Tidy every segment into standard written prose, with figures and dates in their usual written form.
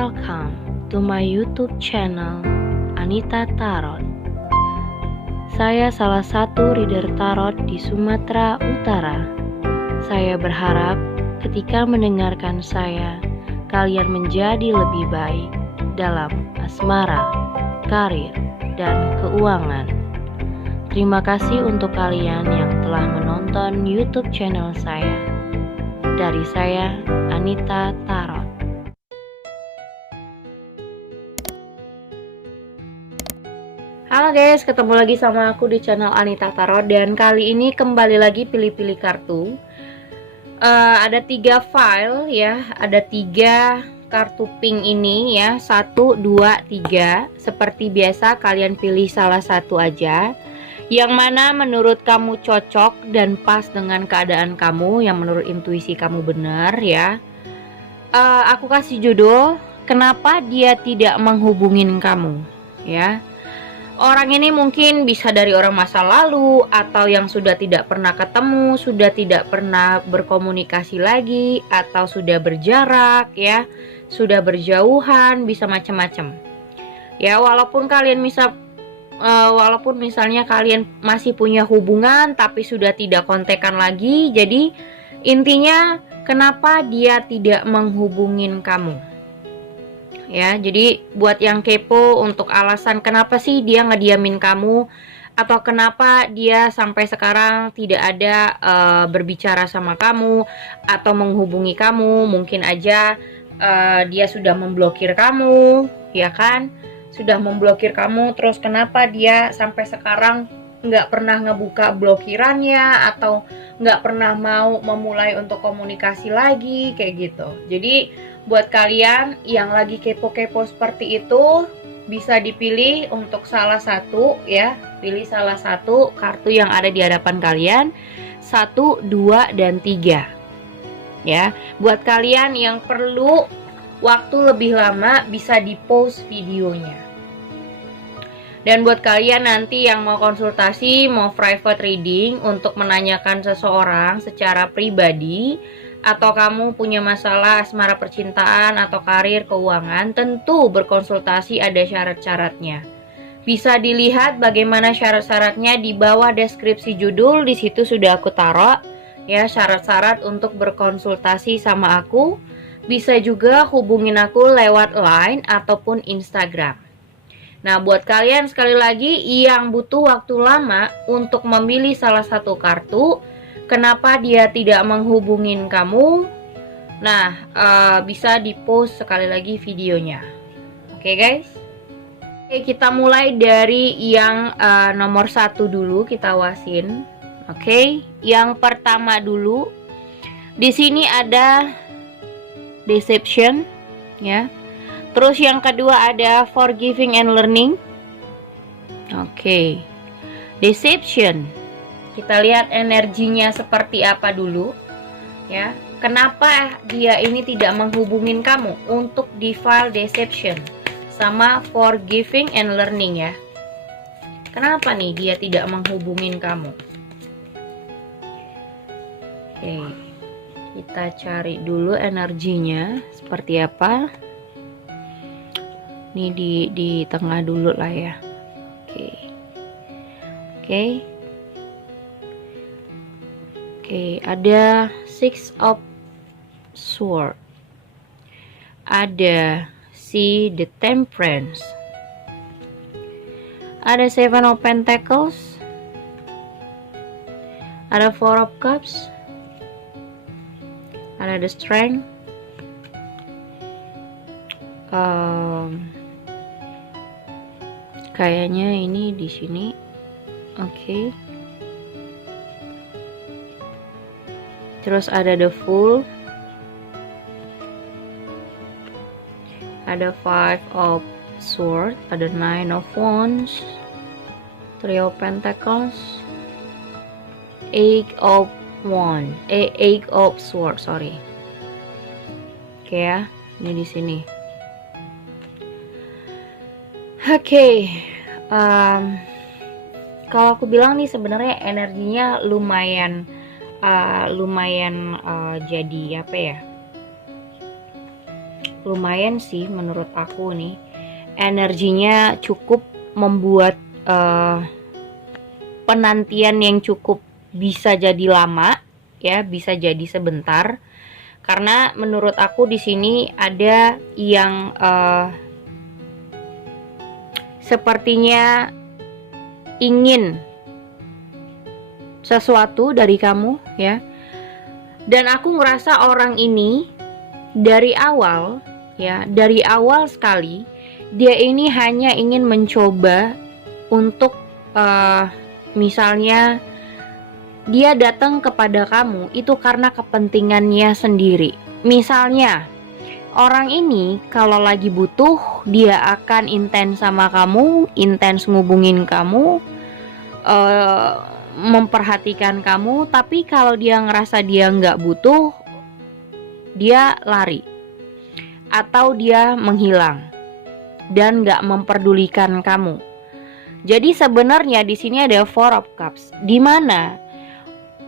welcome to my YouTube channel Anita Tarot. Saya salah satu reader tarot di Sumatera Utara. Saya berharap ketika mendengarkan saya, kalian menjadi lebih baik dalam asmara, karir, dan keuangan. Terima kasih untuk kalian yang telah menonton YouTube channel saya. Dari saya, Anita Tarot. Halo guys, ketemu lagi sama aku di channel Anita Tarot. Dan kali ini kembali lagi pilih-pilih kartu. Ada 3 file ya, ada 3 kartu pink ini ya, 1, 2, 3. Seperti biasa kalian pilih salah satu aja, yang mana menurut kamu cocok dan pas dengan keadaan kamu, yang menurut intuisi kamu benar ya. Aku kasih judul, kenapa dia tidak menghubungin kamu ya. Orang ini mungkin bisa dari orang masa lalu, atau yang sudah tidak pernah ketemu, sudah tidak pernah berkomunikasi lagi, atau sudah berjarak ya, sudah berjauhan, bisa macam-macam ya. Walaupun misalnya kalian masih punya hubungan tapi sudah tidak kontekan lagi. Jadi intinya kenapa dia tidak menghubungin kamu ya. Jadi buat yang kepo untuk alasan kenapa sih dia ngediamin kamu, atau kenapa dia sampai sekarang tidak ada berbicara sama kamu atau menghubungi kamu. Mungkin aja dia sudah memblokir kamu ya kan, sudah memblokir kamu. Terus kenapa dia sampai sekarang nggak pernah ngebuka blokirannya, atau nggak pernah mau memulai untuk komunikasi lagi kayak gitu. Jadi buat kalian yang lagi kepo-kepo seperti itu, bisa dipilih untuk salah satu ya. Pilih salah satu kartu yang ada di hadapan kalian, 1, 2, dan 3 ya. Buat kalian yang perlu waktu lebih lama, bisa di pause videonya. Dan buat kalian nanti yang mau konsultasi, mau private reading untuk menanyakan seseorang secara pribadi, atau kamu punya masalah asmara percintaan atau karir keuangan, tentu berkonsultasi ada syarat-syaratnya. Bisa dilihat bagaimana syarat-syaratnya di bawah deskripsi judul. Di situ sudah aku taruh ya syarat-syarat untuk berkonsultasi sama aku. Bisa juga hubungin aku lewat Line ataupun Instagram. Nah, buat kalian sekali lagi yang butuh waktu lama untuk memilih salah satu kartu, kenapa dia tidak menghubungin kamu? Nah, bisa di post sekali lagi videonya. Oke guys. Oke, kita mulai dari yang nomor 1 dulu, kita wasin. Oke, yang pertama dulu. Di sini ada deception ya. Terus yang kedua ada forgiving and learning. Oke. Deception. Kita lihat energinya seperti apa dulu ya. Kenapa dia ini tidak menghubungin kamu untuk di file deception sama forgiving and learning ya. Kenapa nih dia tidak menghubungin kamu? Oke. Kita cari dulu energinya seperti apa. Ini di tengah dulu lah ya. Oke. Oke, ada 6 of Sword. Ada the Temperance. Ada 7 of Pentacles. Ada 4 of Cups. Ada the Strength. Kayaknya ini di sini. Oke. Terus ada the Fool. Ada 5 of Swords, ada 9 of Wands, 3 of Pentacles, 8 of Wands, 8 of Swords, sorry. Oke ya, ini di sini. Oke, kalau aku bilang nih sebenarnya energinya lumayan jadi apa ya? lumayan sih menurut aku nih. Energinya cukup membuat penantian yang cukup bisa jadi lama, ya, bisa jadi sebentar. Karena menurut aku di sini ada yang sepertinya ingin sesuatu dari kamu, ya. Dan aku ngerasa orang ini dari awal, ya, dari awal sekali dia ini hanya ingin mencoba untuk misalnya dia datang kepada kamu itu karena kepentingannya sendiri. Misalnya orang ini kalau lagi butuh dia akan intens sama kamu, intens ngubungin kamu, memperhatikan kamu. Tapi kalau dia ngerasa dia nggak butuh, dia lari atau dia menghilang dan nggak memperdulikan kamu. Jadi sebenarnya di sini ada Four of Cups, di mana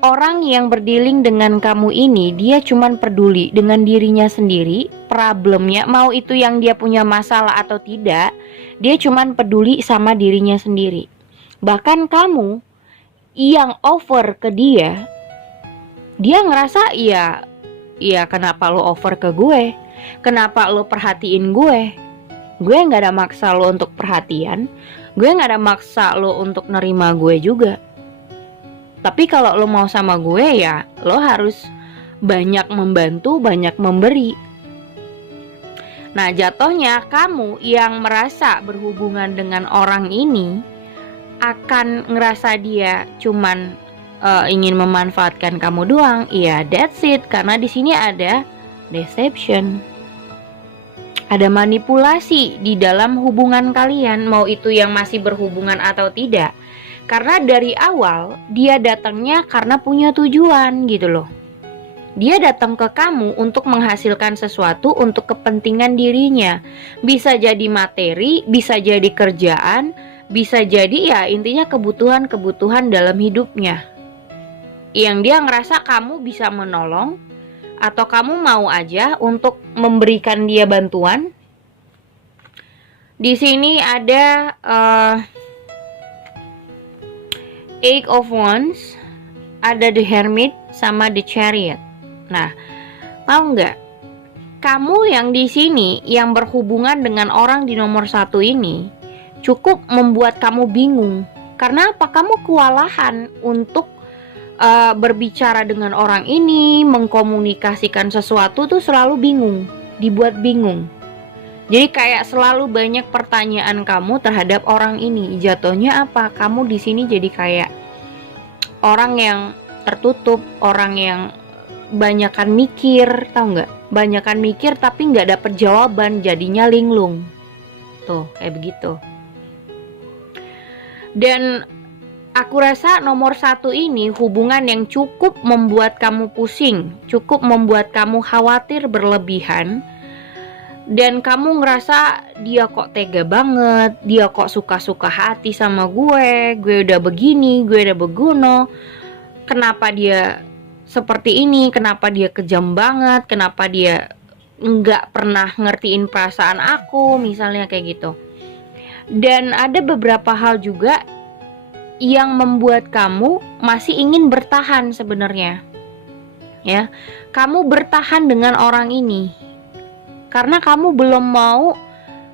orang yang berdealing dengan kamu ini dia cuman peduli dengan dirinya sendiri, problemnya, mau itu yang dia punya masalah atau tidak, dia cuman peduli sama dirinya sendiri. Bahkan kamu yang over ke dia ngerasa iya kenapa lo over ke gue? Kenapa lo perhatiin gue? Gue gak ada maksa lo untuk perhatian, gue gak ada maksa lo untuk nerima gue juga. Tapi kalau lo mau sama gue ya lo harus banyak membantu, banyak memberi. Nah jatuhnya kamu yang merasa berhubungan dengan orang ini akan ngerasa dia cuman ingin memanfaatkan kamu doang. Iya, that's it. Karena di sini ada deception. Ada manipulasi di dalam hubungan kalian, mau itu yang masih berhubungan atau tidak. Karena dari awal dia datangnya karena punya tujuan gitu loh. Dia datang ke kamu untuk menghasilkan sesuatu untuk kepentingan dirinya. Bisa jadi materi, bisa jadi kerjaan, bisa jadi ya intinya kebutuhan-kebutuhan dalam hidupnya. Yang dia ngerasa kamu bisa menolong, atau kamu mau aja untuk memberikan dia bantuan. Di sini ada Eight of Wands, ada The Hermit sama The Chariot. Nah, tahu nggak? Kamu yang di sini yang berhubungan dengan orang di nomor 1 ini cukup membuat kamu bingung. Karena apa? Kamu kewalahan untuk berbicara dengan orang ini, mengkomunikasikan sesuatu tuh selalu bingung, dibuat bingung. Jadi kayak selalu banyak pertanyaan kamu terhadap orang ini. Jatuhnya apa? Kamu di sini jadi kayak orang yang tertutup, orang yang banyakan mikir, tahu nggak? Banyakan mikir tapi nggak dapet jawaban, jadinya linglung. Tuh kayak begitu. Dan aku rasa nomor 1 ini hubungan yang cukup membuat kamu pusing, cukup membuat kamu khawatir berlebihan. Dan kamu ngerasa dia kok tega banget, dia kok suka-suka hati sama gue udah begini, gue udah begono. Kenapa dia seperti ini, kenapa dia kejam banget, kenapa dia nggak pernah ngertiin perasaan aku, misalnya kayak gitu. Dan ada beberapa hal juga yang membuat kamu masih ingin bertahan sebenarnya. Ya, kamu bertahan dengan orang ini karena kamu belum mau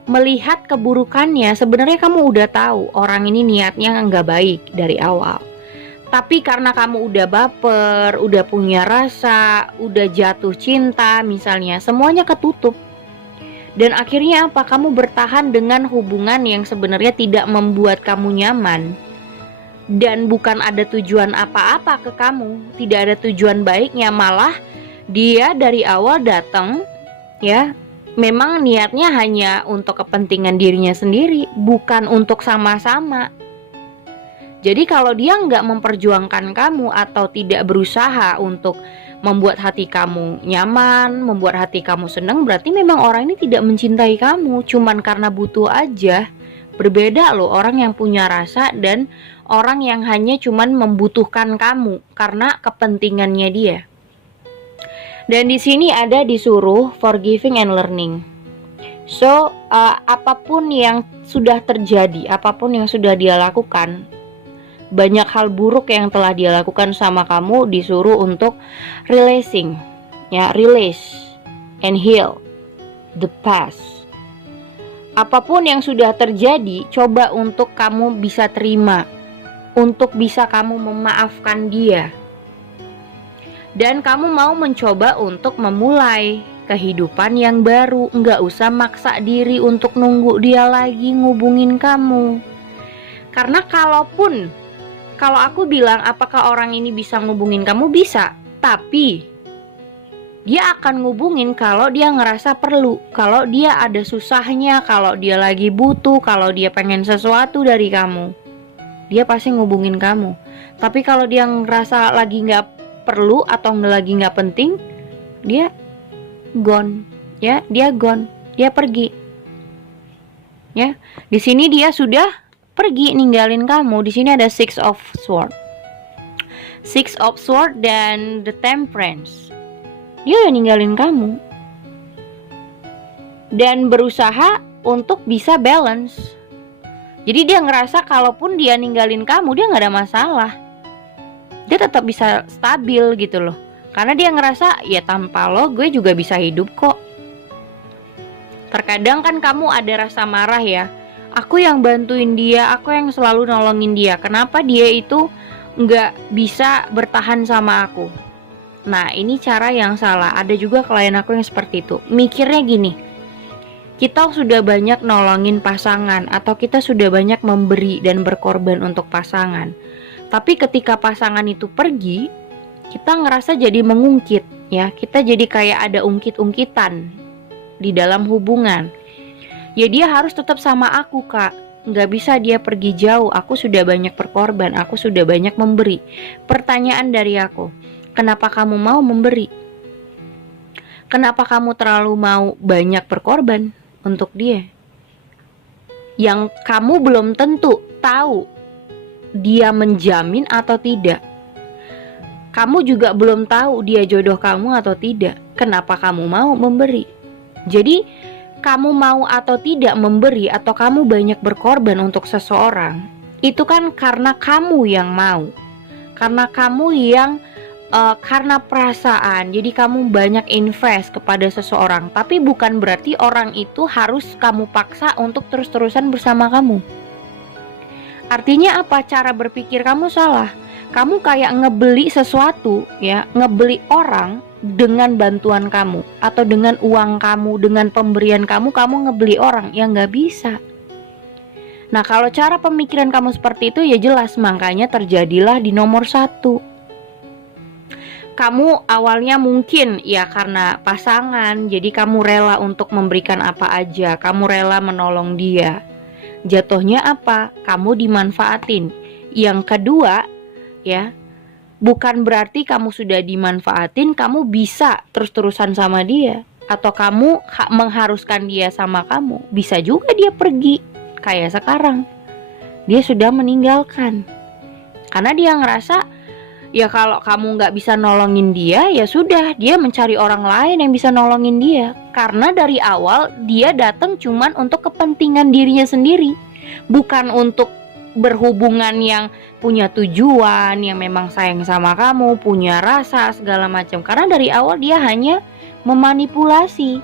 melihat keburukannya. Sebenarnya kamu udah tahu orang ini niatnya nggak baik dari awal. Tapi karena kamu udah baper, udah punya rasa, udah jatuh cinta misalnya, semuanya ketutup. Dan akhirnya apa? Kamu bertahan dengan hubungan yang sebenarnya tidak membuat kamu nyaman. Dan bukan ada tujuan apa-apa ke kamu, tidak ada tujuan baiknya, malah dia dari awal datang ya memang niatnya hanya untuk kepentingan dirinya sendiri, bukan untuk sama-sama. Jadi kalau dia nggak memperjuangkan kamu atau tidak berusaha untuk membuat hati kamu nyaman, membuat hati kamu senang, berarti memang orang ini tidak mencintai kamu, cuman karena butuh aja. Berbeda loh orang yang punya rasa dan orang yang hanya cuman membutuhkan kamu karena kepentingannya dia. Dan di sini ada disuruh forgiving and learning. So, apapun yang sudah terjadi, apapun yang sudah dia lakukan, banyak hal buruk yang telah dia lakukan sama kamu, disuruh untuk releasing, ya, release and heal the past. Apapun yang sudah terjadi, coba untuk kamu bisa terima, untuk bisa kamu memaafkan dia. Dan kamu mau mencoba untuk memulai kehidupan yang baru. Nggak usah maksa diri untuk nunggu dia lagi ngubungin kamu. Karena kalau aku bilang apakah orang ini bisa ngubungin kamu, bisa. Tapi dia akan ngubungin kalau dia ngerasa perlu, kalau dia ada susahnya, kalau dia lagi butuh, kalau dia pengen sesuatu dari kamu. Dia pasti ngubungin kamu. Tapi kalau dia ngerasa lagi nggak perlu atau lagi nggak penting, dia gone, ya, dia gone, dia pergi, ya. Di sini dia sudah pergi ninggalin kamu. Di sini ada Six of Sword dan The Temperance. Dia udah ninggalin kamu dan berusaha untuk bisa balance. Jadi dia ngerasa kalaupun dia ninggalin kamu, dia nggak ada masalah, dia tetap bisa stabil gitu loh. Karena dia ngerasa, ya tanpa lo gue juga bisa hidup kok. Terkadang kan kamu ada rasa marah ya, aku yang bantuin dia, aku yang selalu nolongin dia, kenapa dia itu nggak bisa bertahan sama aku. Nah, ini cara yang salah. Ada juga klien aku yang seperti itu. Mikirnya gini, kita sudah banyak nolongin pasangan, atau kita sudah banyak memberi dan berkorban untuk pasangan, tapi ketika pasangan itu pergi, kita ngerasa jadi mengungkit, ya. Kita jadi kayak ada ungkit-ungkitan di dalam hubungan. Ya dia harus tetap sama aku, Kak. Nggak bisa dia pergi jauh. Aku sudah banyak berkorban, aku sudah banyak memberi. Pertanyaan dari aku, kenapa kamu mau memberi? Kenapa kamu terlalu mau banyak berkorban untuk dia? Yang kamu belum tentu tahu dia menjamin atau tidak. Kamu juga belum tahu dia jodoh kamu atau tidak. Kenapa kamu mau memberi? Jadi kamu mau atau tidak memberi, atau kamu banyak berkorban untuk seseorang, itu kan karena kamu yang mau, karena kamu yang karena perasaan. Jadi kamu banyak invest kepada seseorang, tapi bukan berarti orang itu harus kamu paksa untuk terus-terusan bersama kamu. Artinya apa? Cara berpikir kamu salah. Kamu kayak ngebeli sesuatu, ya, ngebeli orang dengan bantuan kamu, atau dengan uang kamu, dengan pemberian kamu ngebeli orang. Ya nggak bisa. Nah, kalau cara pemikiran kamu seperti itu, ya jelas makanya terjadilah di nomor 1. Kamu awalnya mungkin ya karena pasangan, jadi kamu rela untuk memberikan apa aja, kamu rela menolong dia. Jatuhnya apa? Kamu dimanfaatin. Yang kedua, ya, bukan berarti kamu sudah dimanfaatin, kamu bisa terus-terusan sama dia, atau kamu mengharuskan dia sama kamu. Bisa juga dia pergi, kayak sekarang. Dia sudah meninggalkan, karena dia ngerasa, ya kalau kamu gak bisa nolongin dia, ya sudah, dia mencari orang lain yang bisa nolongin dia. Karena dari awal dia datang cuman untuk kepentingan dirinya sendiri, bukan untuk berhubungan yang punya tujuan, yang memang sayang sama kamu, punya rasa segala macam. Karena dari awal dia hanya memanipulasi.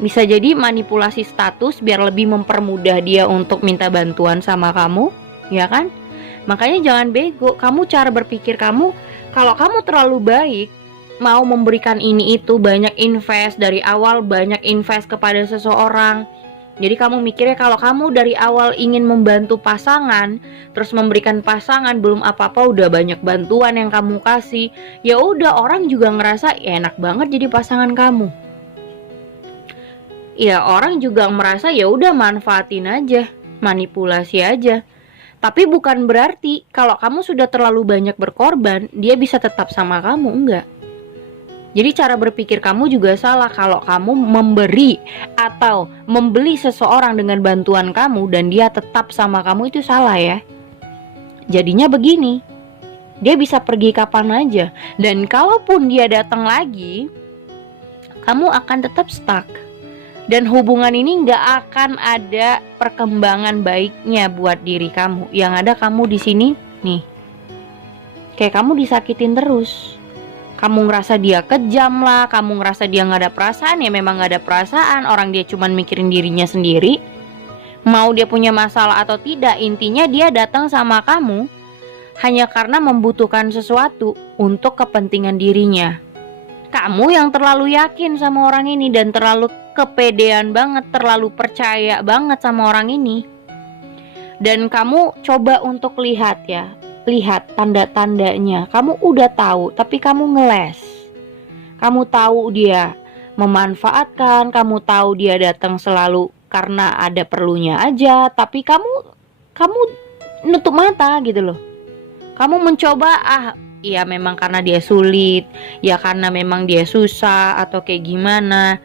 Bisa jadi manipulasi status biar lebih mempermudah dia untuk minta bantuan sama kamu, ya kan? Makanya jangan bego. Kamu cara berpikir kamu, kalau kamu terlalu baik, mau memberikan ini itu, banyak invest dari awal, banyak invest kepada seseorang. Jadi kamu mikirnya kalau kamu dari awal ingin membantu pasangan, terus memberikan pasangan, belum apa-apa udah banyak bantuan yang kamu kasih, ya udah orang juga ngerasa ya enak banget jadi pasangan kamu. Ya orang juga merasa ya udah manfaatin aja, manipulasi aja. Tapi bukan berarti kalau kamu sudah terlalu banyak berkorban, dia bisa tetap sama kamu, enggak. Jadi cara berpikir kamu juga salah kalau kamu memberi atau membeli seseorang dengan bantuan kamu dan dia tetap sama kamu, itu salah ya. Jadinya begini, dia bisa pergi kapan aja, dan kalaupun dia datang lagi, kamu akan tetap stuck. Dan hubungan ini nggak akan ada perkembangan baiknya buat diri kamu. Yang ada kamu di sini nih, kayak kamu disakitin terus. Kamu ngerasa dia kejam lah, kamu ngerasa dia nggak ada perasaan. Ya memang nggak ada perasaan, orang dia cuman mikirin dirinya sendiri. Mau dia punya masalah atau tidak, intinya dia datang sama kamu hanya karena membutuhkan sesuatu untuk kepentingan dirinya. Kamu yang terlalu yakin sama orang ini dan terlalu kepedean banget, terlalu percaya banget sama orang ini. Dan kamu coba untuk lihat ya, lihat tanda-tandanya. Kamu udah tahu, tapi kamu ngeles. Kamu tahu dia memanfaatkan, kamu tahu dia datang selalu karena ada perlunya aja, tapi kamu nutup mata gitu loh. Kamu mencoba, ya memang karena dia sulit, ya karena memang dia susah atau kayak gimana.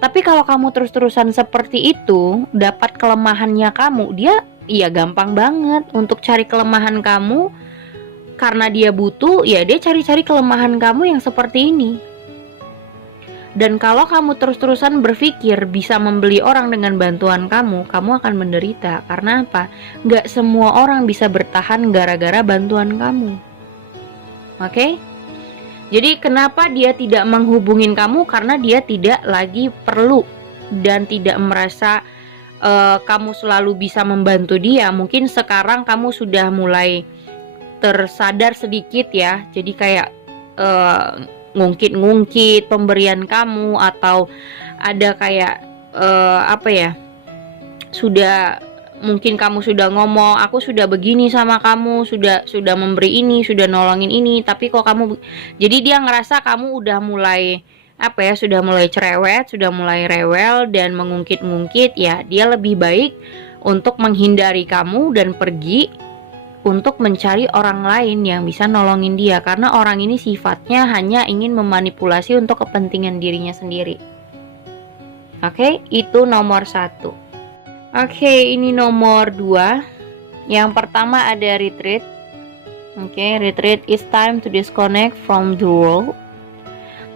Tapi kalau kamu terus-terusan seperti itu, dapat kelemahannya kamu, dia ya gampang banget untuk cari kelemahan kamu. Karena dia butuh, ya dia cari-cari kelemahan kamu yang seperti ini. Dan kalau kamu terus-terusan berpikir bisa membeli orang dengan bantuan kamu akan menderita. Karena apa? Gak semua orang bisa bertahan gara-gara bantuan kamu. Oke? Jadi kenapa dia tidak menghubungin kamu? Karena dia tidak lagi perlu dan tidak merasa kamu selalu bisa membantu dia. Mungkin sekarang kamu sudah mulai tersadar sedikit ya. Jadi kayak ngungkit-ngungkit pemberian kamu, atau ada kayak sudah mungkin kamu sudah ngomong, aku sudah begini sama kamu, sudah memberi ini, sudah nolongin ini, tapi kok kamu, jadi dia ngerasa kamu udah mulai sudah mulai cerewet, sudah mulai rewel dan mengungkit-ngungkit. Ya dia lebih baik untuk menghindari kamu dan pergi untuk mencari orang lain yang bisa nolongin dia. Karena orang ini sifatnya hanya ingin memanipulasi untuk kepentingan dirinya sendiri. Oke, itu nomor 1. Oke, ini nomor 2. Yang pertama ada retreat. Oke, retreat is time to disconnect from the world.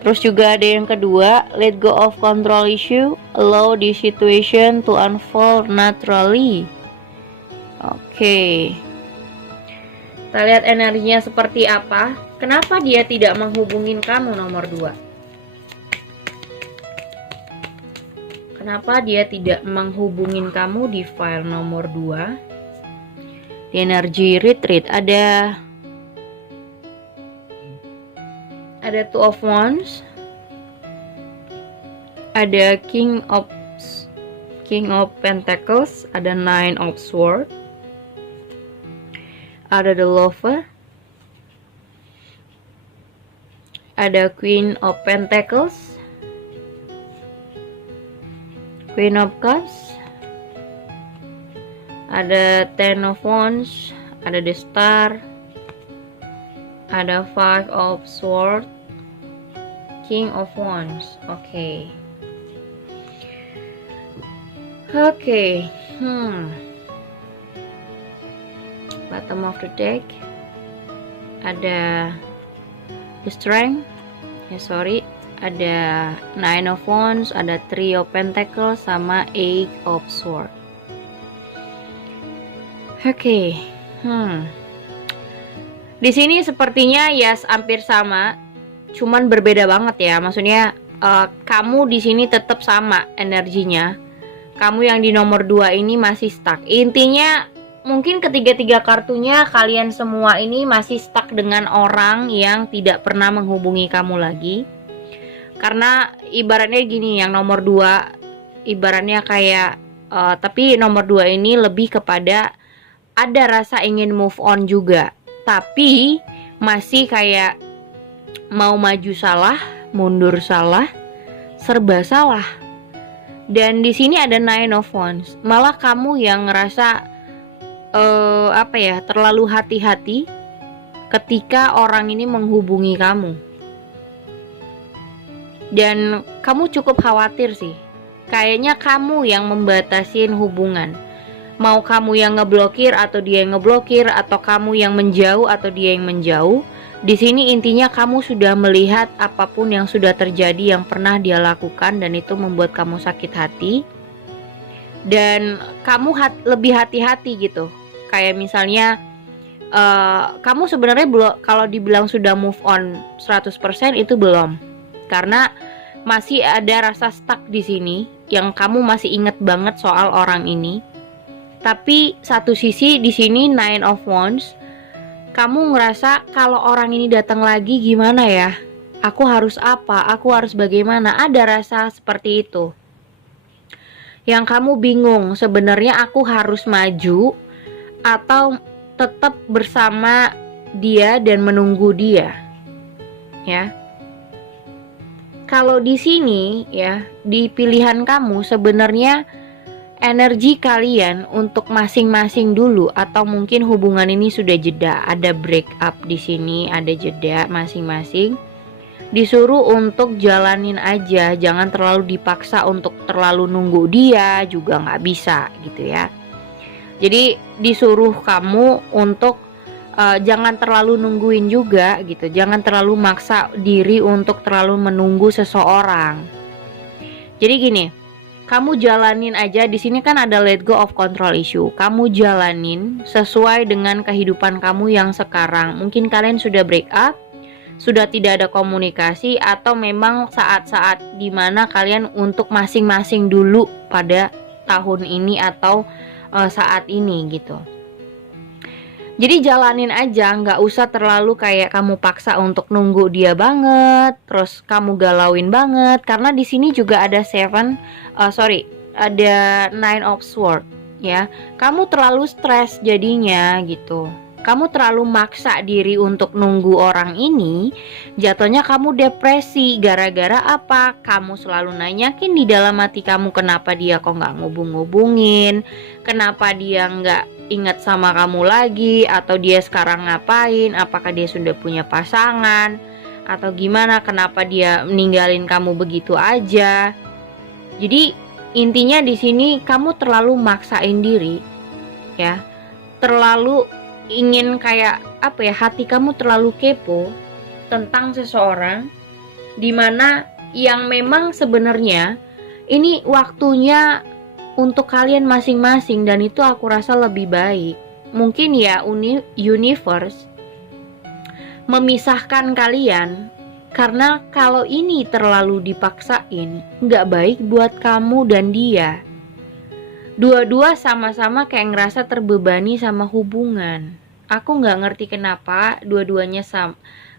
Terus juga ada yang kedua, let go of control issue, allow the situation to unfold naturally. Oke. Kita lihat energinya seperti apa. Kenapa dia tidak menghubungin kamu, nomor 2? Kenapa dia tidak menghubungin kamu di file nomor 2? Di energi retreat ada Two of Wands, ada King of Pentacles, ada Nine of Swords, ada the Lover, ada Queen of Pentacles, Queen of Cups, ada Ten of Wands, ada the Star, ada Five of Swords, King of Wands. Oke. Bottom of the deck ada the Strength, ada Nine of Wands, ada Three of Pentacles, sama Eight of Swords. Di sini sepertinya ya hampir sama, cuman berbeda banget ya. Maksudnya kamu di sini tetap sama energinya. Kamu yang di nomor 2 ini masih stuck. Intinya mungkin ketiga-tiga kartunya kalian semua ini masih stuck dengan orang yang tidak pernah menghubungi kamu lagi. Karena ibaratnya gini, yang nomor 2 ibaratnya kayak tapi nomor 2 ini lebih kepada ada rasa ingin move on juga, tapi masih kayak mau maju salah, mundur salah, serba salah. Dan di sini ada Nine of Wands. Malah kamu yang ngerasa terlalu hati-hati ketika orang ini menghubungi kamu. Dan kamu cukup khawatir sih. Kayaknya kamu yang membatasin hubungan. Mau kamu yang ngeblokir atau dia yang ngeblokir, atau kamu yang menjauh atau dia yang menjauh. Di sini intinya kamu sudah melihat apapun yang sudah terjadi yang pernah dia lakukan dan itu membuat kamu sakit hati. Dan kamu lebih hati-hati gitu. Kayak misalnya kamu sebenarnya belum, kalau dibilang sudah move on 100% itu belum. Karena masih ada rasa stuck di sini yang kamu masih inget banget soal orang ini. Tapi satu sisi di sini Nine of Wands, kamu ngerasa kalau orang ini datang lagi gimana ya? Aku harus apa? Aku harus bagaimana? Ada rasa seperti itu. Yang kamu bingung, sebenarnya aku harus maju atau tetap bersama dia dan menunggu dia. Ya. Kalau di sini ya, di pilihan kamu sebenarnya energi kalian untuk masing-masing dulu, atau mungkin hubungan ini sudah jeda, ada break up di sini, ada jeda masing-masing. Disuruh untuk jalanin aja, jangan terlalu dipaksa untuk terlalu nunggu dia, juga nggak bisa gitu ya. Jadi disuruh kamu untuk jangan terlalu nungguin juga gitu, jangan terlalu maksa diri untuk terlalu menunggu seseorang. Jadi gini, kamu jalanin aja. Di sini kan ada let go of control issue. Kamu jalanin sesuai dengan kehidupan kamu yang sekarang. Mungkin kalian sudah break up, sudah tidak ada komunikasi, atau memang saat-saat dimana kalian untuk masing-masing dulu pada tahun ini atau saat ini gitu. Jadi jalanin aja, nggak usah terlalu kayak kamu paksa untuk nunggu dia banget, terus kamu galauin banget. Karena di sini juga ada ada Nine of Swords ya. Kamu terlalu stres jadinya gitu. Kamu terlalu maksa diri untuk nunggu orang ini, jatuhnya kamu depresi. Gara-gara apa? Kamu selalu nanyakin di dalam hati kamu, kenapa dia kok nggak ngubung-ngubungin, kenapa dia nggak ingat sama kamu lagi, atau dia sekarang ngapain, apakah dia sudah punya pasangan, atau gimana, kenapa dia meninggalin kamu begitu aja. Jadi intinya di sini kamu terlalu maksain diri ya, terlalu ingin kayak apa ya, hati kamu terlalu kepo tentang seseorang, dimana yang memang sebenarnya ini waktunya untuk kalian masing-masing, dan itu aku rasa lebih baik. Mungkin ya universe memisahkan kalian, karena kalau ini terlalu dipaksain nggak baik buat kamu dan dia. Dua-dua sama-sama kayak ngerasa terbebani sama hubungan. Aku nggak ngerti kenapa dua-duanya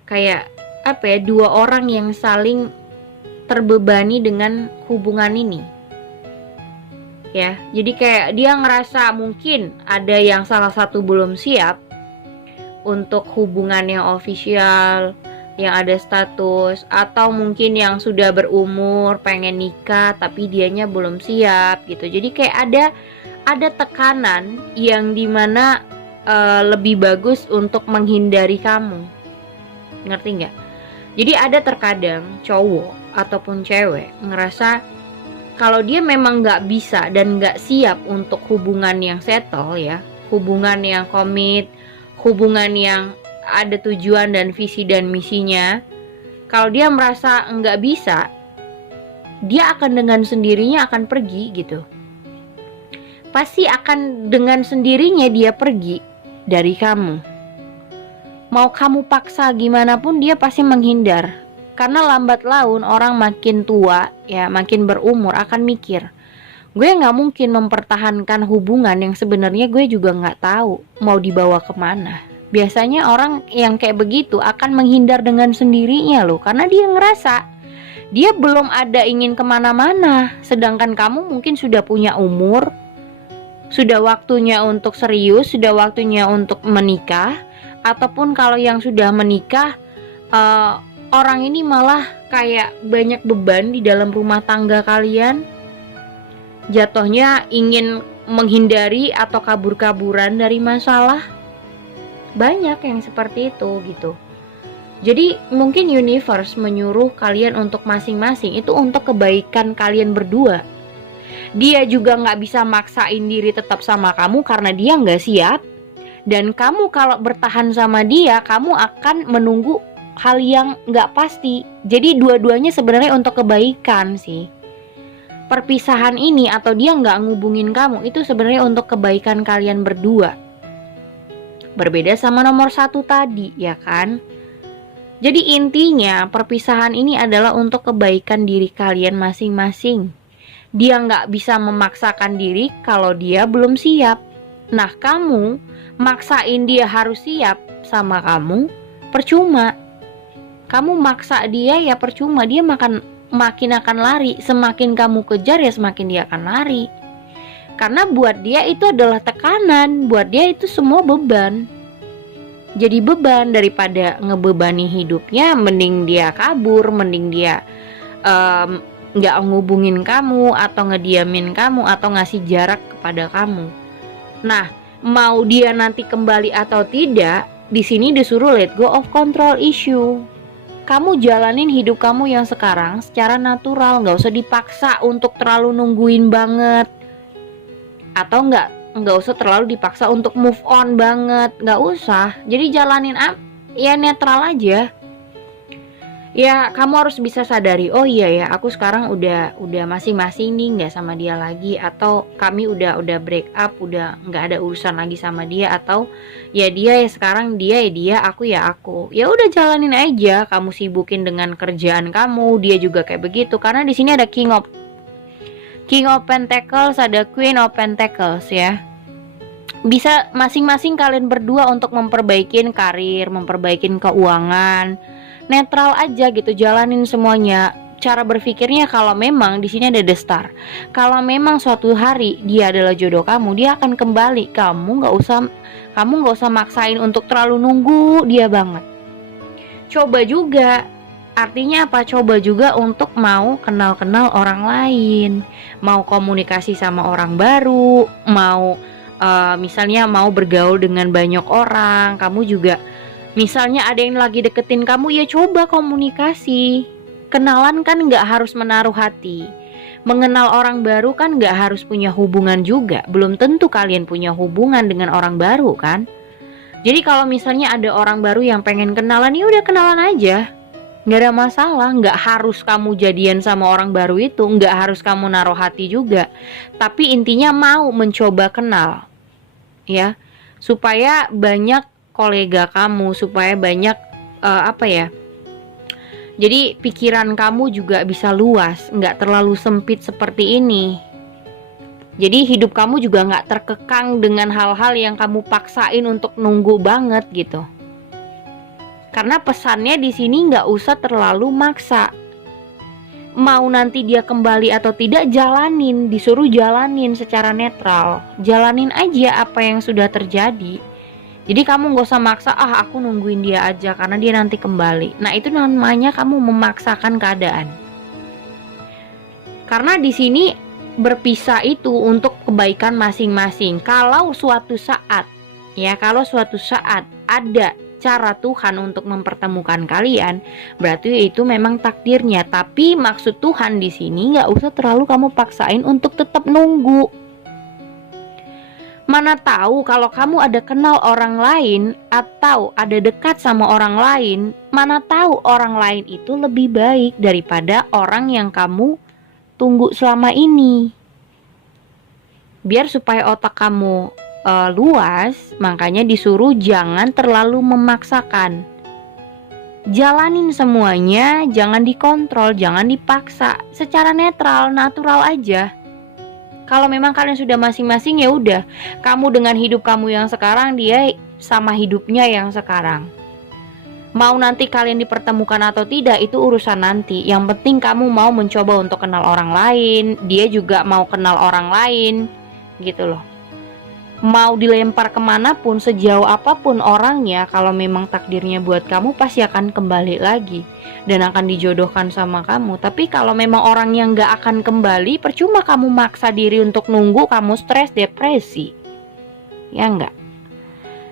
kayak apa ya, dua orang yang saling terbebani dengan hubungan ini. Ya, jadi kayak dia ngerasa mungkin ada yang salah satu belum siap untuk hubungan yang official, yang ada status, atau mungkin yang sudah berumur pengen nikah tapi dianya belum siap gitu. Jadi kayak ada tekanan yang dimana lebih bagus untuk menghindari kamu. Ngerti nggak? Jadi ada terkadang cowok ataupun cewek ngerasa kalau dia memang nggak bisa dan nggak siap untuk hubungan yang settle ya, hubungan yang komit, hubungan yang ada tujuan dan visi dan misinya. Kalau dia merasa nggak bisa, dia akan dengan sendirinya akan pergi gitu. Pasti akan dengan sendirinya dia pergi dari kamu. Mau kamu paksa gimana pun dia pasti menghindar. Karena lambat laun orang makin tua ya, makin berumur akan mikir, gue nggak mungkin mempertahankan hubungan yang sebenarnya gue juga nggak tahu mau dibawa kemana. Biasanya orang yang kayak begitu akan menghindar dengan sendirinya loh, karena dia ngerasa dia belum ada ingin kemana-mana. Sedangkan kamu mungkin sudah punya umur, sudah waktunya untuk serius, sudah waktunya untuk menikah. Ataupun kalau yang sudah menikah, orang ini malah kayak banyak beban di dalam rumah tangga kalian. Jatuhnya ingin menghindari atau kabur-kaburan dari masalah. Banyak yang seperti itu gitu. Jadi mungkin universe menyuruh kalian untuk masing-masing itu untuk kebaikan kalian berdua. Dia juga gak bisa maksain diri tetap sama kamu karena dia gak siap. Dan kamu kalau bertahan sama dia, kamu akan menunggu hal yang gak pasti. Jadi dua-duanya sebenarnya untuk kebaikan sih. Perpisahan ini atau dia gak ngubungin kamu itu sebenarnya untuk kebaikan kalian berdua. Berbeda sama nomor 1 tadi, ya kan? Jadi intinya perpisahan ini adalah untuk kebaikan diri kalian masing-masing. Dia gak bisa memaksakan diri kalau dia belum siap. Nah, kamu maksain dia harus siap sama kamu, percuma. Kamu maksa dia ya percuma, dia makin akan lari. Semakin kamu kejar ya semakin dia akan lari. Karena buat dia itu adalah tekanan, buat dia itu semua beban. Jadi beban, daripada ngebebani hidupnya, mending dia kabur, mending dia gak ngubungin kamu, atau ngediamin kamu, atau ngasih jarak kepada kamu. Nah, mau dia nanti kembali atau tidak, di sini disuruh let go of control issue. Kamu jalanin hidup kamu yang sekarang secara natural, nggak usah dipaksa untuk terlalu nungguin banget, atau nggak usah terlalu dipaksa untuk move on banget, nggak usah. Jadi jalanin ya netral aja. Ya kamu harus bisa sadari, oh iya ya aku sekarang udah masing-masing nih, nggak sama dia lagi, atau kami udah break up, udah nggak ada urusan lagi sama dia, atau ya dia ya sekarang dia ya dia, aku ya aku. Ya udah jalanin aja, kamu sibukin dengan kerjaan kamu, dia juga kayak begitu. Karena di sini ada King of Pentacles, ada Queen of Pentacles ya. Bisa masing-masing kalian berdua untuk memperbaikin karir, memperbaikin keuangan. Netral aja gitu, jalanin semuanya. Cara berpikirnya kalau memang di sini ada The Star. Kalau memang suatu hari dia adalah jodoh kamu, dia akan kembali. Kamu nggak usah maksain untuk terlalu nunggu dia banget. Coba juga, artinya apa? Coba juga untuk mau kenal-kenal orang lain, mau komunikasi sama orang baru, mau misalnya mau bergaul dengan banyak orang. Kamu juga misalnya ada yang lagi deketin kamu, ya coba komunikasi. Kenalan kan gak harus menaruh hati. Mengenal orang baru kan gak harus punya hubungan juga. Belum tentu kalian punya hubungan dengan orang baru kan. Jadi kalau misalnya ada orang baru yang pengen kenalan, ya udah kenalan aja. Gak ada masalah, gak harus kamu jadian sama orang baru itu, gak harus kamu naruh hati juga. Tapi intinya mau mencoba kenal, ya, supaya banyak kolega kamu, supaya banyak jadi pikiran kamu juga bisa luas, nggak terlalu sempit seperti ini. Jadi hidup kamu juga nggak terkekang dengan hal-hal yang kamu paksain untuk nunggu banget gitu. Karena pesannya di sini nggak usah terlalu maksa. Mau nanti dia kembali atau tidak, jalanin, disuruh jalanin secara netral. Jalanin aja apa yang sudah terjadi. Jadi kamu gak usah maksa, aku nungguin dia aja karena dia nanti kembali. Nah itu namanya kamu memaksakan keadaan. Karena di sini berpisah itu untuk kebaikan masing-masing. Kalau suatu saat ada cara Tuhan untuk mempertemukan kalian, berarti itu memang takdirnya. Tapi maksud Tuhan di sini gak usah terlalu kamu paksain untuk tetap nunggu. Mana tahu kalau kamu ada kenal orang lain atau ada dekat sama orang lain, mana tahu orang lain itu lebih baik daripada orang yang kamu tunggu selama ini. Biar supaya otak kamu luas, makanya disuruh jangan terlalu memaksakan. Jalanin semuanya, jangan dikontrol, jangan dipaksa, secara netral, natural aja. Kalau memang kalian sudah masing-masing, ya udah, kamu dengan hidup kamu yang sekarang, dia sama hidupnya yang sekarang. Mau nanti kalian dipertemukan atau tidak, itu urusan nanti. Yang penting kamu mau mencoba untuk kenal orang lain, dia juga mau kenal orang lain, gitu loh. Mau dilempar kemanapun, sejauh apapun orangnya, kalau memang takdirnya buat kamu, pasti akan kembali lagi dan akan dijodohkan sama kamu. Tapi kalau memang orang yang gak akan kembali, percuma kamu maksa diri untuk nunggu, kamu stres, depresi. Ya enggak?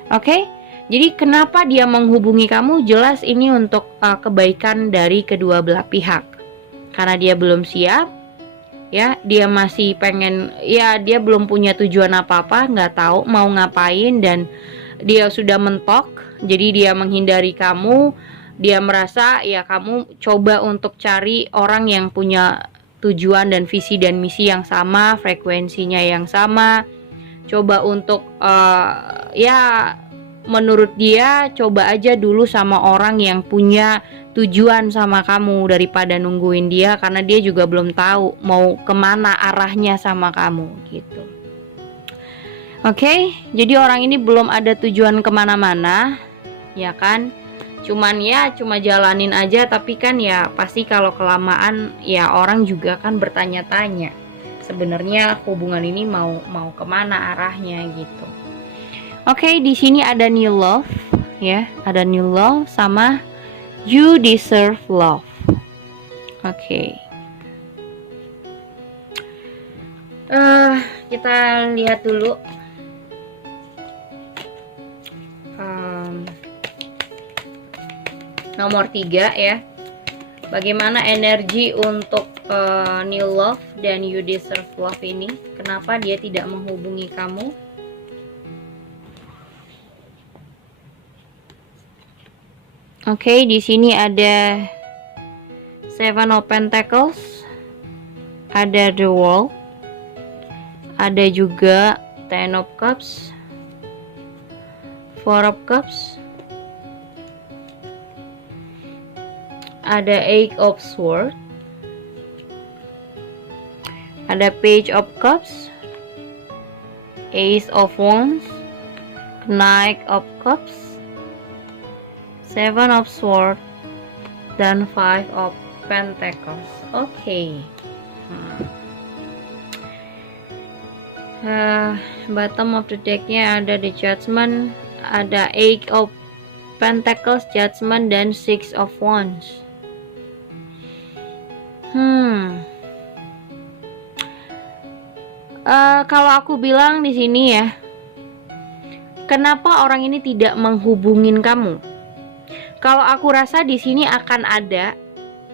Oke? Jadi kenapa dia menghubungi kamu? Jelas ini untuk kebaikan dari kedua belah pihak. Karena dia belum siap, ya, dia masih pengen, ya dia belum punya tujuan apa-apa, nggak tahu mau ngapain, dan dia sudah mentok, jadi dia menghindari kamu. Dia merasa ya kamu coba untuk cari orang yang punya tujuan dan visi dan misi yang sama, frekuensinya yang sama. Coba untuk ya menurut dia coba aja dulu sama orang yang punya tujuan sama kamu daripada nungguin dia, karena dia juga belum tahu mau kemana arahnya sama kamu gitu. Oke, jadi orang ini belum ada tujuan kemana-mana, ya kan? Cuma jalanin aja, tapi kan ya pasti kalau kelamaan ya orang juga kan bertanya-tanya sebenarnya hubungan ini mau kemana arahnya gitu. Oke, di sini ada new love ya, ada new love sama you deserve love. Oke. Kita lihat dulu nomor 3 ya. Bagaimana energi untuk new love dan you deserve love ini? Kenapa dia tidak menghubungi kamu? Oke, di sini ada Seven of Pentacles, ada The World, ada juga Ten of Cups, Four of Cups, ada Eight of Swords, ada Page of Cups, Ace of Wands, Knight of Cups, Seven of Swords, dan Five of Pentacles. Oke. Bottom of the decknya ada The Judgment, ada Eight of Pentacles, Judgment, dan Six of Wands. Kalau aku bilang di sini ya, kenapa orang ini tidak menghubungin kamu? Kalau aku rasa di sini akan ada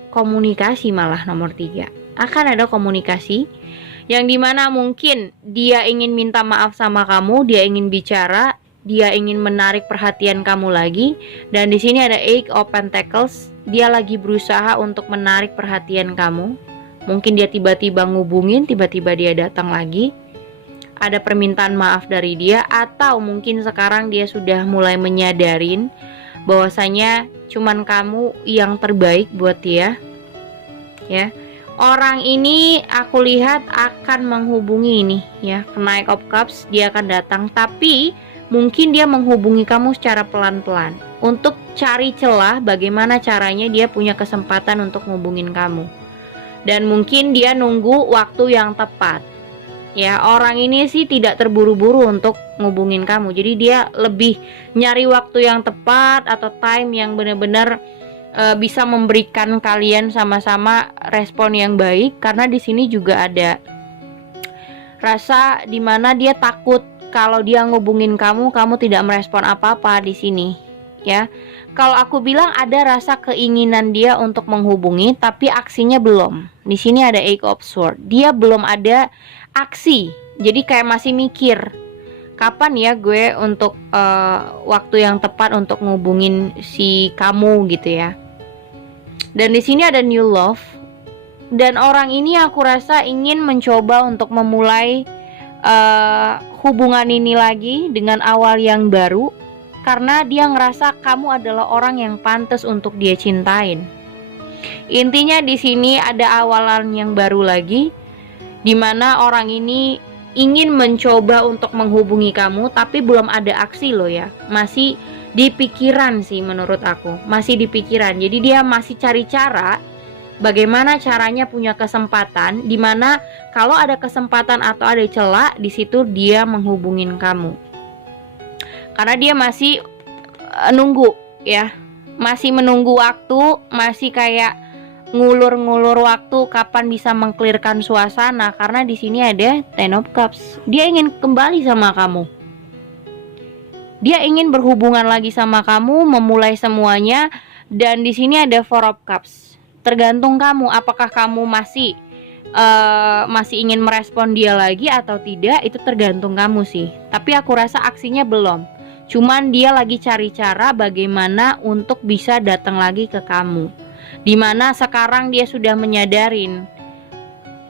komunikasi, malah nomor 3. Akan ada komunikasi yang dimana mungkin dia ingin minta maaf sama kamu, dia ingin bicara, dia ingin menarik perhatian kamu lagi. Dan di sini ada Eight of Pentacles, dia lagi berusaha untuk menarik perhatian kamu. Mungkin dia tiba-tiba ngubungin, tiba-tiba dia datang lagi. Ada permintaan maaf dari dia, atau mungkin sekarang dia sudah mulai menyadarin bahwasanya cuman kamu yang terbaik buat dia. Ya. Orang ini aku lihat akan menghubungi ini ya, Knight of Cups, dia akan datang, tapi mungkin dia menghubungi kamu secara pelan-pelan untuk cari celah bagaimana caranya dia punya kesempatan untuk menghubungin kamu. Dan mungkin dia nunggu waktu yang tepat. Ya, orang ini sih tidak terburu-buru untuk ngubungin kamu. Jadi dia lebih nyari waktu yang tepat atau time yang benar-benar bisa memberikan kalian sama-sama respon yang baik. Karena di sini juga ada rasa dimana dia takut kalau dia ngubungin kamu tidak merespon apa-apa di sini. Ya, kalau aku bilang ada rasa keinginan dia untuk menghubungi, tapi aksinya belum. Di sini ada Eight of Swords, dia belum ada aksi. Jadi kayak masih mikir, kapan ya gue untuk waktu yang tepat untuk ngubungin si kamu gitu ya. Dan di sini ada new love, dan orang ini aku rasa ingin mencoba untuk memulai hubungan ini lagi dengan awal yang baru. Karena dia ngerasa kamu adalah orang yang pantas untuk dia cintain. Intinya di sini ada awalan yang baru lagi, dimana orang ini ingin mencoba untuk menghubungi kamu, tapi belum ada aksi loh ya. Masih di pikiran sih menurut aku, masih di pikiran. Jadi dia masih cari cara bagaimana caranya punya kesempatan, dimana kalau ada kesempatan atau ada celah, di situ dia menghubungin kamu. Karena dia masih nunggu ya, masih menunggu waktu, masih kayak ngulur-ngulur waktu kapan bisa mengklirkan suasana. Karena di sini ada Ten of Cups, dia ingin kembali sama kamu, dia ingin berhubungan lagi sama kamu, memulai semuanya. Dan di sini ada Four of Cups, tergantung kamu, apakah kamu masih ingin merespon dia lagi atau tidak, itu tergantung kamu sih. Tapi aku rasa aksinya belum. Cuman dia lagi cari cara bagaimana untuk bisa datang lagi ke kamu. Dimana sekarang dia sudah menyadarin,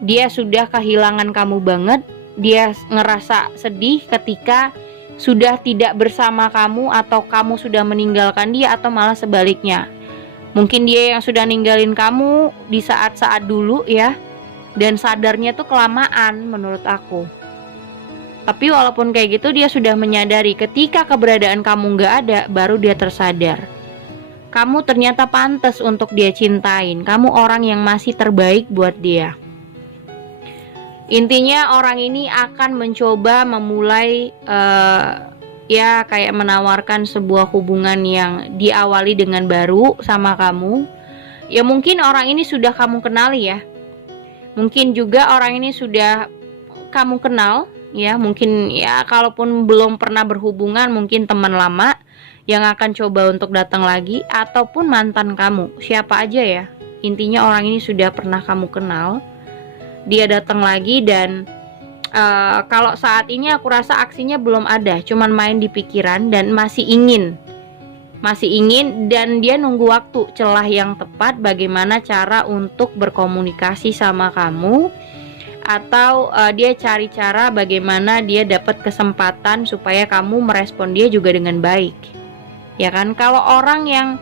dia sudah kehilangan kamu banget. Dia ngerasa sedih ketika sudah tidak bersama kamu, atau kamu sudah meninggalkan dia, atau malah sebaliknya. Mungkin dia yang sudah ninggalin kamu di saat-saat dulu ya, dan sadarnya tuh kelamaan menurut aku. Tapi walaupun kayak gitu, dia sudah menyadari ketika keberadaan kamu gak ada, baru dia tersadar. Kamu ternyata pantas untuk dia cintain. Kamu orang yang masih terbaik buat dia. Intinya orang ini akan mencoba memulai ya kayak menawarkan sebuah hubungan yang diawali dengan baru sama kamu. Ya mungkin orang ini sudah kamu kenali ya. Mungkin juga orang ini sudah kamu kenal ya. Mungkin ya kalaupun belum pernah berhubungan, mungkin teman lama yang akan coba untuk datang lagi, ataupun mantan kamu, siapa aja ya. Intinya orang ini sudah pernah kamu kenal. Dia datang lagi dan kalau saat ini aku rasa aksinya belum ada, cuman main di pikiran dan masih ingin, dan dia nunggu waktu celah yang tepat bagaimana cara untuk berkomunikasi sama kamu, atau dia cari cara bagaimana dia dapat kesempatan supaya kamu merespon dia juga dengan baik. Ya kan, kalau orang yang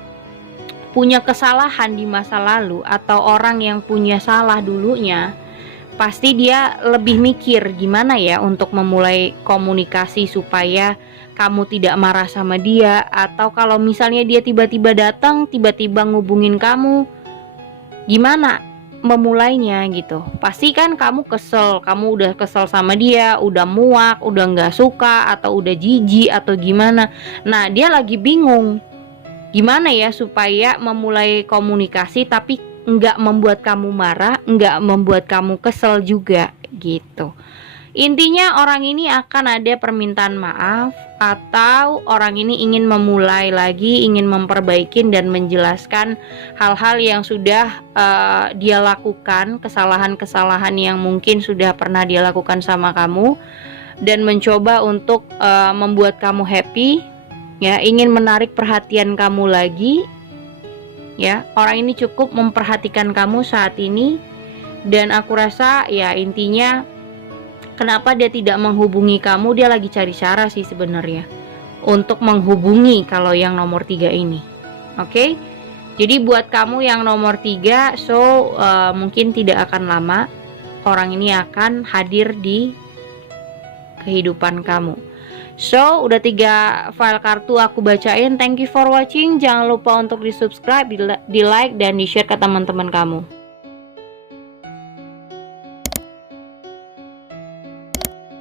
punya kesalahan di masa lalu atau orang yang punya salah dulunya, pasti dia lebih mikir gimana ya untuk memulai komunikasi supaya kamu tidak marah sama dia. Atau kalau misalnya dia tiba-tiba datang, tiba-tiba ngubungin kamu, gimana memulainya gitu. Pasti kan kamu kesel, kamu udah kesel sama dia, udah muak, udah gak suka, atau udah jijik, atau gimana. Nah dia lagi bingung gimana ya supaya memulai komunikasi tapi nggak membuat kamu marah, nggak membuat kamu kesel juga gitu. Intinya orang ini akan ada permintaan maaf, atau orang ini ingin memulai lagi, ingin memperbaiki dan menjelaskan hal-hal yang sudah dia lakukan, kesalahan-kesalahan yang mungkin sudah pernah dia lakukan sama kamu, dan mencoba untuk membuat kamu happy ya, ingin menarik perhatian kamu lagi. Ya, orang ini cukup memperhatikan kamu saat ini, dan aku rasa ya intinya kenapa dia tidak menghubungi kamu, dia lagi cari cara sih sebenarnya untuk menghubungi kalau yang nomor 3 ini. Oke? Jadi buat kamu yang nomor 3, mungkin tidak akan lama orang ini akan hadir di kehidupan kamu. Udah 3 file kartu aku bacain. Thank you for watching. Jangan lupa untuk di subscribe, di like, dan di share ke teman-teman kamu.